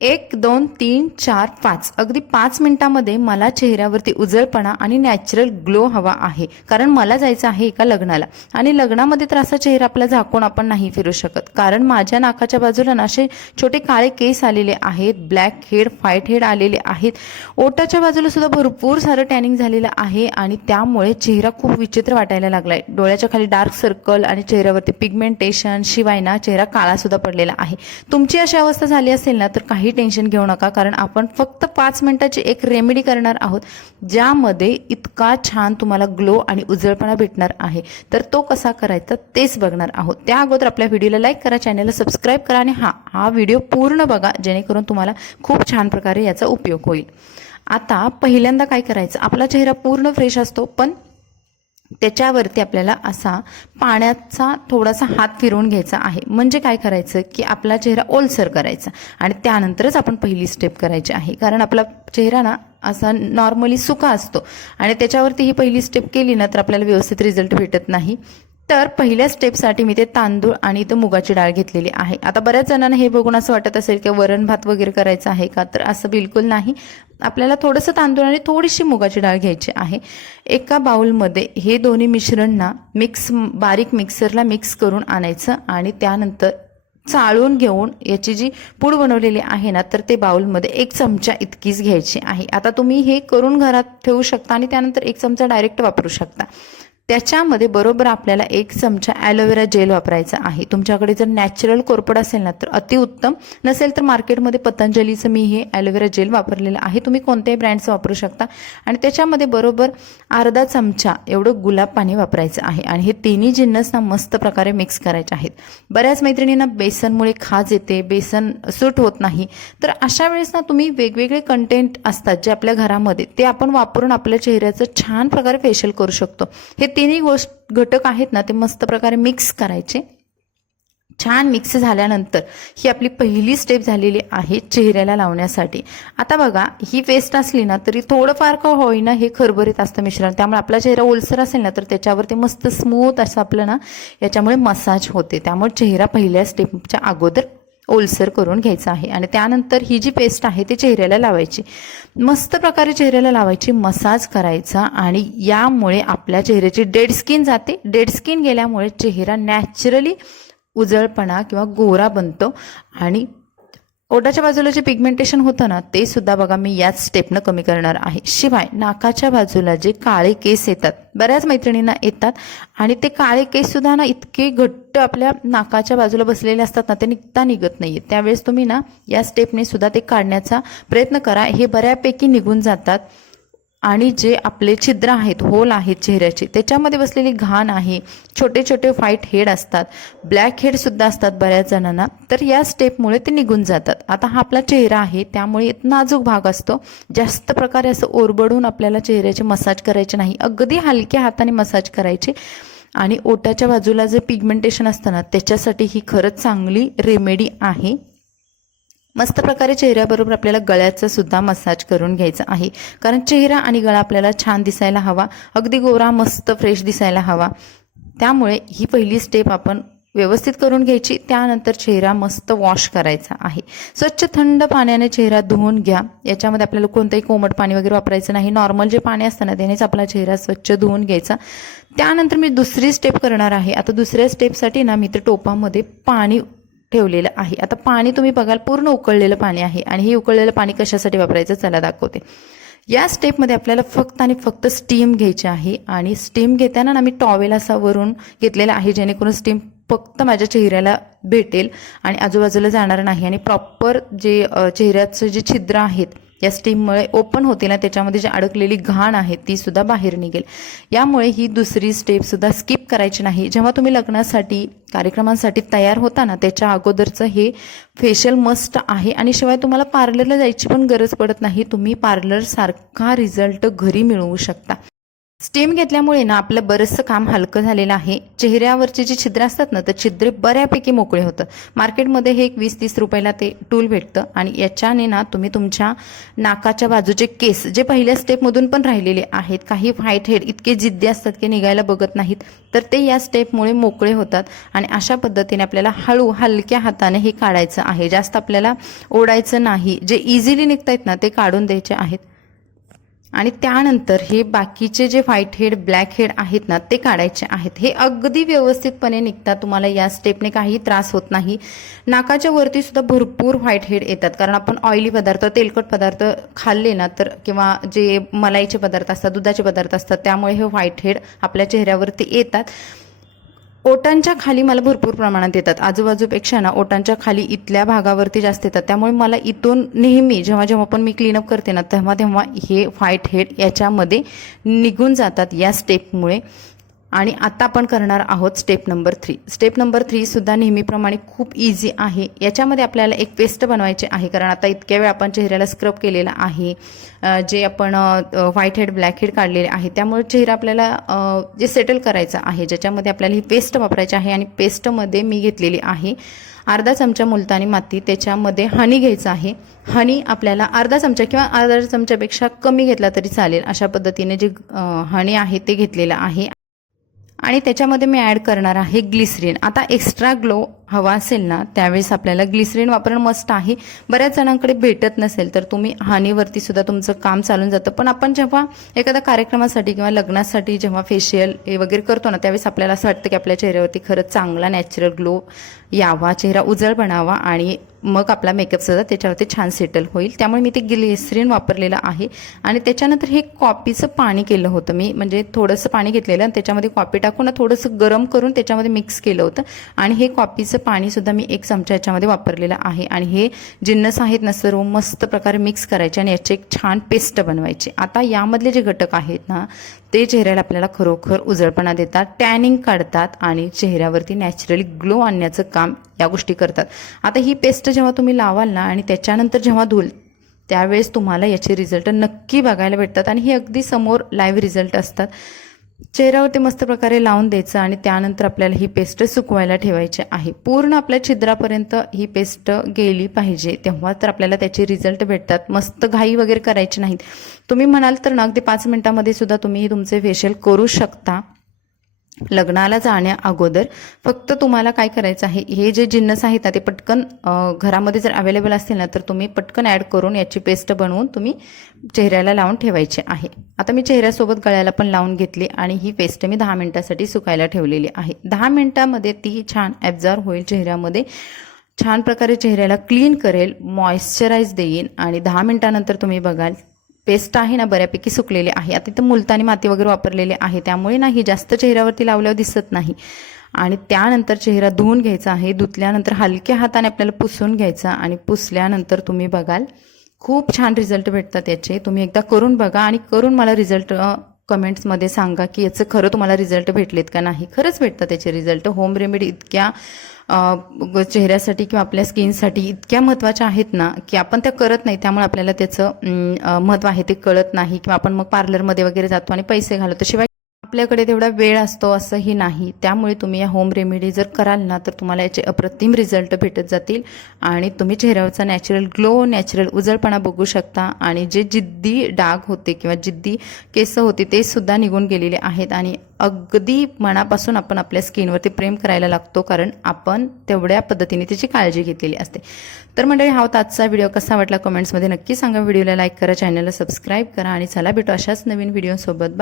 1 2 3 4 5 अगदी 5 मिनिटांमध्ये मला चेहऱ्यावरती उजळपणा आणि नॅचरल ग्लो हवा आहे. कारण मला जायचं आहे एका लग्नाला आणि लग्नामध्ये तर असा चेहरा आपला झाकून आपण नाही फिरू शकत. कारण माझ्या नाकाच्या बाजूला ना असे छोटे काळे केस आलेले आहेत, ब्लॅक हेड, व्हाईट हेड आलेले आहेत. ओठाच्या बाजूला सुद्धा भरपूर सारं टॅनिंग झालेलं आहे आणि त्यामुळे चेहरा खूप विचित्र वाटायला लागलाय. डोळ्याच्या खाली डार्क सर्कल आणि चेहऱ्यावरती पिगमेंटेशन, शिवाय ना चेहरा काळा सुद्धा पडलेला आहे. तुमची अशी अवस्था झाली असेल ना तर काही टेन्शन घेऊ नका. कारण आपण फक्त 5 मिनिटाची एक रेमेडी करणार आहोत ज्यामध्ये इतका छान तुम्हाला ग्लो आणि उजळपणा भेटणार आहे. तर तो कसा करायचा तेच बघणार आहोत. त्या अगोदर आपल्या व्हिडिओला लाईक करा, चॅनलला सबस्क्राईब करा आणि हा व्हिडिओ पूर्ण बघा जेणेकरून तुम्हाला खूप छान प्रकारे याचा उपयोग होईल. आता पहिल्यांदा काय करायचं, आपला चेहरा पूर्ण फ्रेश असतो पण त्याच्यावरती आपल्याला असा पाण्याचा थोडासा हात फिरवून घ्यायचा आहे. म्हणजे काय करायचं की आपला चेहरा ओलसर करायचा आणि त्यानंतरच आपण पहिली स्टेप करायची आहे. कारण आपला चेहरा ना असा नॉर्मली सुका असतो आणि त्याच्यावरती ही पहिली स्टेप केली ना तर आपल्याला व्यवस्थित रिझल्ट भेटत नाही. तर पहिल्या स्टेपसाठी मी ते तांदूळ आणि इथं मुगाची डाळ घेतलेली आहे. आता बऱ्याच जणांना हे बघून असं वाटत असेल की वरण भात वगैरे करायचं आहे का, तर असं बिलकुल नाही. आपल्याला थोडंसं तांदूळ आणि थोडीशी मुगाची डाळ घ्यायची आहे. एका बाउलमध्ये हे दोन्ही मिश्रण ना बारीक मिक्सरला मिक्स करून आणायचं आणि त्यानंतर चाळून घेऊन याची जी पूड बनवलेली आहे ना तर ते बाउलमध्ये 1 चमचा इतकीच घ्यायची आहे. आता तुम्ही हे करून घरात ठेवू शकता आणि त्यानंतर 1 चमचा डायरेक्ट वापरू शकता. त्याच्यामध्ये बरोबर आपल्याला 1 चमचा ॲलोवेरा जेल वापरायचा आहे. तुमच्याकडे जर नॅचरल कोरपड असेल ना तर अतिउत्तम, नसेल तर मार्केटमध्ये पतंजलीचं मी हे ॲलोवेरा जेल वापरलेलं आहे. तुम्ही कोणत्याही ब्रँडचं वापरू शकता. आणि त्याच्यामध्ये बरोबर अर्धा चमचा एवढं गुलाब पाणी वापरायचं आहे आणि हे तिन्ही जिन्नस ना मस्त प्रकारे मिक्स करायचे आहेत. बऱ्याच मैत्रिणींना बेसनमुळे खाज येते, बेसन सूट होत नाही, तर अशा वेळेस ना तुम्ही वेगवेगळे कंटेंट असतात जे आपल्या घरामध्ये ते आपण वापरून आपल्या चेहऱ्याचं छान प्रकारे फेशियल करू शकतो. हे तिन्ही घटक आहेत ना ते मस्त प्रकारे मिक्स करायचे. छान मिक्स झाल्यानंतर ही आपली पहिली स्टेप झालेली आहे चेहऱ्याला लावण्यासाठी. आता बघा ही पेस्ट असली ना तरी थोडंफार का होईना हे खरबरीत असतं मिश्रण, त्यामुळे आपला चेहरा ओलसर असेल ना तर त्याच्यावरती मस्त स्मूथ असं आपलं ना याच्यामुळे मसाज होते. त्यामुळे चेहरा पहिल्या स्टेपच्या अगोदर ओलसर करून घ्यायचं आहे आणि त्यानंतर ही जी पेस्ट आहे ती चेहऱ्याला लावायची. मस्त प्रकारे चेहऱ्याला लावायची, मसाज करायचा आणि यामुळे आपल्या चेहऱ्याची डेड स्किन जाते. डेड स्किन गेल्यामुळे चेहरा नॅचरली उजळपणा किंवा गोरा बनतो आणि ओठाच्या बाजूला जे पिगमेंटेशन होतं ना ते सुद्धा बघा मी याच स्टेपनं कमी करणार आहे. शिवाय नाकाच्या बाजूला जे काळे केस येतात, बऱ्याच मैत्रिणींना येतात आणि ते काळे केस सुद्धा ना इतके घट्ट आपल्या नाकाच्या बाजूला बसलेले असतात ना ते निघत नाहीये. त्यावेळेस तुम्ही ना या स्टेपने सुद्धा ते काढण्याचा प्रयत्न करा. हे बऱ्यापैकी निघून जातात आणि जे आपले छिद्र आहेत, होल आहेत चेहऱ्याचे, त्याच्यामध्ये बसलेली घाण आहे, छोटे छोटे व्हाईट हेड असतात, ब्लॅक हेड सुद्धा असतात बऱ्याच जणांना, तर या स्टेपमुळे ते निघून जातात. आता हा आपला चेहरा आहे त्यामुळे नाजूक भाग असतो. जास्त प्रकारे असं ओरबडून आपल्याला चेहऱ्याचे मसाज करायचे नाही, अगदी हलक्या हाताने मसाज करायचे. आणि ओठाच्या बाजूला जे पिगमेंटेशन असतं ना त्याच्यासाठी ही खरंच चांगली रेमेडी आहे. मस्त प्रकारे चेहऱ्याबरोबर आपल्याला गळ्याचा सुद्धा मसाज करून घ्यायचा आहे. कारण चेहरा आणि गळा आपल्याला छान दिसायला हवा, अगदी गोरा मस्त फ्रेश दिसायला हवा. त्यामुळे ही पहिली स्टेप आपण व्यवस्थित करून घ्यायची. त्यानंतर चेहरा मस्त वॉश करायचा आहे. स्वच्छ थंड पाण्याने चेहरा धुवून घ्या. याच्यामध्ये आपल्याला कोणतंही कोमट पाणी वगैरे वापरायचं नाही, नॉर्मल जे पाणी असतं ना त्यानेच आपला चेहरा स्वच्छ धुवून घ्यायचा. त्यानंतर मी दुसरी स्टेप करणार आहे. आता दुसऱ्या स्टेपसाठी ना मी तर टोपामध्ये पाणी ठेवलेलं आहे. आता पाणी तुम्ही बघाल पूर्ण उकळलेलं पाणी आहे आणि हे उकळलेलं पाणी कशासाठी वापरायचं चला दाखवते. या स्टेपमध्ये आपल्याला फक्त आणि फक्त स्टीम घ्यायची आहे आणि स्टीम घेताना ना मी टॉवेल असा वरून घेतलेला आहे जेणेकरून स्टीम फक्त माझ्या चेहऱ्याला भेटेल आणि आजूबाजूला जाणार नाही आणि प्रॉपर जे चेहऱ्याचं जे छिद्र आहेत या स्टीममुळे ओपन होते ना त्याच्यामध्ये जी अडकलेली घाण आहे ती सुद्धा बाहेर निघेल. यामुळे ही दुसरी स्टेप सुद्धा स्किप करायची नाही. जेव्हा तुम्ही लग्नासाठी कार्यक्रमांसाठी तयार होता ना त्याच्या अगोदरचं हे फेशियल मस्ट आहे आणि शिवाय तुम्हाला पार्लरला जायची पण गरज पडत नाही. तुम्ही पार्लर सारखा रिझल्ट घरी मिळवू शकता. स्टीम घेतल्यामुळे ना आपलं बरंचसं काम हलकं झालेलं आहे. चेहऱ्यावरची जी छिद्र असतात ना, तर छिद्रे बऱ्यापैकी मोकळे होतात. मार्केटमध्ये हे एक 20-30 रुपयाला ते टूल भेटतं आणि याच्याने ना तुम्ही तुमच्या नाकाच्या बाजूचे केस जे पहिल्या स्टेपमधून पण राहिलेले आहेत, काही व्हाईट हेड इतके जिद्दी असतात की निघायला बघत नाहीत, तर ते या स्टेपमुळे मोकळे होतात. आणि अशा पद्धतीने आपल्याला हळू हलक्या हाताने हे काढायचं आहे. जास्त आपल्याला ओढायचं नाही. जे इझिली निघतायत ना ते काढून द्यायचे आहेत. आणि त्यानंतर हे बाकीचे जे व्हाईट हेड ब्लॅक हेड आहेत ना ते काढायचे आहेत. हे अगदी व्यवस्थितपणे निघतात. तुम्हाला या स्टेपने काही त्रास होत नाही. नाकाच्या वरती सुद्धा भरपूर व्हाईट हेड येतात, कारण आपण ऑइली पदार्थ तेलकट पदार्थ खाल्ले ना तर, किंवा जे मलाईचे पदार्थ असतात दुधाचे पदार्थ असतात, त्यामुळे हे व्हाईट हेड आपल्या चेहऱ्यावरती येतात. ओटांच्या खाली मला भरपूर प्रमाणात येतात. आजूबाजूपेक्षा ना ओटांच्या खाली इथल्या भागावरती जास्त येतात. त्यामुळे मला इथून नेहमी जेव्हा पण मी क्लीनअप करते ना तेव्हा हे व्हाईट हेड याच्यामध्ये निघून जातात या स्टेपमुळे. आणि आता आपण करणार आहोत स्टेप नंबर 3. स्टेप नंबर 3 सुद्धा नेहमीप्रमाणे खूप इझी आहे. याच्यामध्ये आपल्याला एक पेस्ट बनवायची आहे, कारण आता इतक्या वेळ आपण चेहऱ्याला स्क्रब केलेला आहे, जे आपण व्हाईट हेड ब्लॅक हेड काढलेले आहे, त्यामुळे चेहरा आपल्याला जे सेटल करायचा आहे, ज्याच्यामध्ये आपल्याला ही पेस्ट वापरायची आहे. आणि पेस्टमध्ये मी घेतलेली आहे अर्धा चमचा मुलतानी माती, त्याच्यामध्ये हनी घ्यायचं आहे. हनी आपल्याला अर्धा चमचा किंवा अर्धा चमच्यापेक्षा कमी घेतला तरी चालेल. अशा पद्धतीने जे हनी आहे ते घेतलेलं आहे. आणि त्याच्यामध्ये मी ॲड करणार आहे ग्लिसरीन. आता एक्स्ट्रा ग्लो हवा असेल ना त्यावेळेस आपल्याला ग्लिसरीन वापरणं मस्ट आहे. बऱ्याच जणांकडे भेटत नसेल तर तुम्ही हनीवरती सुद्धा तुमचं काम चालून जातं. पण आपण जेव्हा एखाद्या कार्यक्रमासाठी किंवा लग्नासाठी जेव्हा फेशियल वगैरे करतो ना त्यावेळेस आपल्याला असं वाटतं की आपल्या चेहऱ्यावरती खरंच चांगला नॅचरल ग्लो यावा, चेहरा उजळ बनावा आणि मग आपला मेकअप सुद्धा त्याच्यावरती छान सेटल होईल. त्यामुळे मी ते ग्लिसरीन वापरलेलं आहे. आणि त्याच्यानंतर हे कॉफीचं पाणी केलं होतं मी, म्हणजे थोडंसं पाणी घेतलेलं आणि त्याच्यामध्ये कॉफी टाकून थोडंसं गरम करून त्याच्यामध्ये मिक्स केलं होतं. आणि हे कॉफीचं पाणी सुद्धा मी 1 चमचा याच्यामध्ये वापरलेलं आहे. आणि हे जिन्नस आहेत ना सर्व मस्त प्रकारे मिक्स करायचे आणि याची एक छान पेस्ट बनवायची. आता यामधले जे घटक आहेत ना ते चेहऱ्याला आपल्याला खरोखर उजळपणा देतात, टॅनिंग काढतात आणि चेहऱ्यावरती नॅचरली ग्लो आणण्याचं काम या गोष्टी करतात. आता ही पेस्ट जेव्हा तुम्ही लावाल ना आणि त्याच्यानंतर जेव्हा धुल त्यावेळेस तुम्हाला याचे रिझल्ट नक्की बघायला भेटतात. आणि हे अगदी समोर लाईव्ह रिझल्ट असतात. चेहऱ्यावरती मस्त प्रकारे लावून द्यायचं आणि त्यानंतर आपल्याला ही पेस्ट सुकवायला ठेवायची आहे. पूर्ण आपल्या छिद्रापर्यंत ही पेस्ट गेली पाहिजे, तेव्हा तर आपल्याला त्याचे रिझल्ट भेटतात. मस्त घाई वगैरे करायची नाहीत. तुम्ही म्हणाल तर ना अगदी 5 मिनिटांमध्ये सुद्धा तुम्ही तुमचे फेशियल करू शकता. लग्नाला जाण्या अगोदर फक्त तुम्हाला काय करायचं आहे, हे जे जिन्नस आहेत ना ते पटकन घरामध्ये जर अवेलेबल असतील ना तर तुम्ही पटकन ॲड करून याची पेस्ट बनवून तुम्ही चेहऱ्याला लावून ठेवायचे आहे. आता मी चेहऱ्यासोबत गळ्याला पण लावून घेतली आणि ही पेस्ट मी 10 मिनिटासाठी सुकायला ठेवलेली आहे. 10 मिनिटांमध्ये ती छान ॲब्झॉर्ब होईल चेहऱ्यामध्ये, छान प्रकारे चेहऱ्याला क्लीन करेल, मॉइश्चराईज देईन. आणि 10 मिनिटानंतर तुम्ही बघाल पेस्ट आहे ना बऱ्यापैकी सुकलेले आहे. आता इथं मुलतानी माती वगैरे वापरलेले आहे त्यामुळे नाही जास्त चेहऱ्यावरती लावल्यावर दिसत नाही. आणि त्यानंतर चेहरा धुवून घ्यायचा आहे. धुतल्यानंतर हलक्या हाताने आपल्याला पुसून घ्यायचा आणि पुसल्यानंतर तुम्ही बघाल खूप छान रिझल्ट भेटतात याचे. तुम्ही एकदा करून बघा आणि करून मला रिझल्ट कमेंट्समध्ये सांगा की याचं खरं तुम्हाला रिझल्ट भेटलेत का नाही. खरंच भेटतात त्याचे रिझल्ट. होम रेमेडी इतक्या चेहऱ्यासाठी किंवा आपल्या स्किनसाठी इतक्या महत्त्वाच्या आहेत ना की आपण त्या करत नाही, त्यामुळे आपल्याला त्याचं महत्त्व आहे ते कळत नाही. किंवा आपण मग पार्लरमध्ये वगैरे जातो आणि पैसे घालतो, शिवाय आपल्याकडे तेवढा वेळ असतो असंही नाही. त्यामुळे तुम्ही या होम रेमेडी जर कराल ना तर तुम्हाला याचे अप्रतिम रिझल्ट भेटत जातील आणि तुम्ही चेहऱ्यावरचा नॅचरल ग्लो, नॅचरल उजळपणा बघू शकता. आणि जे जिद्दी डाग होते किंवा जिद्दी केस होते ते सुद्धा निघून गेलेले आहेत. आणि अगदी मनापासून आपण आपल्या स्किनवरती प्रेम करायला लागतो, कारण आपण तेवढ्या पद्धतीने त्याची काळजी घेतलेली असते. तर मंडळी हा होता आजचा व्हिडिओ. कसा वाटला कमेंट्समध्ये नक्की सांगा. व्हिडिओला लाईक करा, चॅनलला सबस्क्राईब करा आणि चला भेटू अशाच नवीन व्हिडिओसोबत.